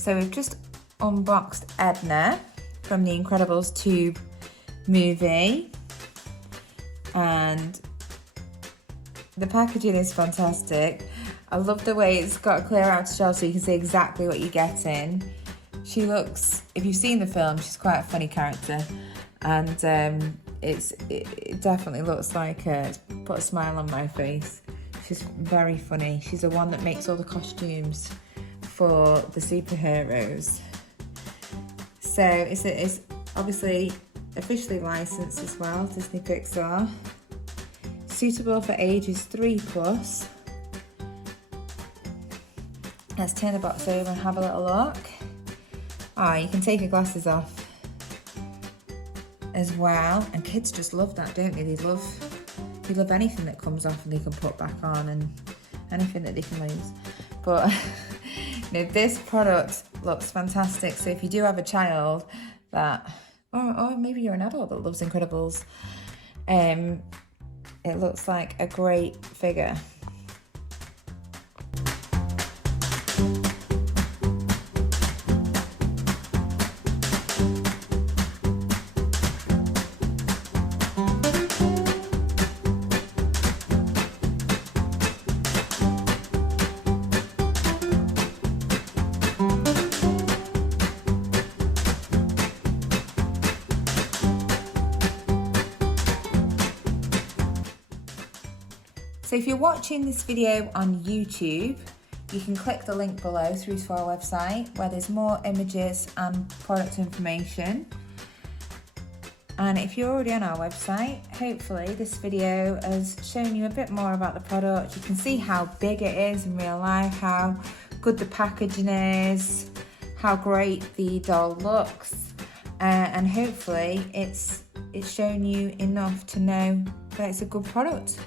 So we've just unboxed Edna from the Incredibles tube movie, and the packaging is fantastic. I love the way it's got a clear outer shell so you can see exactly what you're getting. She looks, if you've seen the film, she's quite a funny character, and it definitely looks like it's put a smile on my face. She's very funny. She's the one that makes all the costumes for the superheroes. So it's obviously officially licensed as well, Disney Pixar. Suitable for ages 3+. Let's turn the box over and have a little look. Oh, you can take your glasses off as well, and kids just love that, don't they? They love anything that comes off and they can put back on, and anything that they can lose. But you know, this product looks fantastic. So if you do have a child that, or maybe you're an adult that loves Incredibles, it looks like a great figure. So if you're watching this video on YouTube, you can click the link below through to our website where there's more images and product information. And if you're already on our website, hopefully this video has shown you a bit more about the product. You can see how big it is in real life, how good the packaging is, how great the doll looks, and hopefully it's shown you enough to know that it's a good product.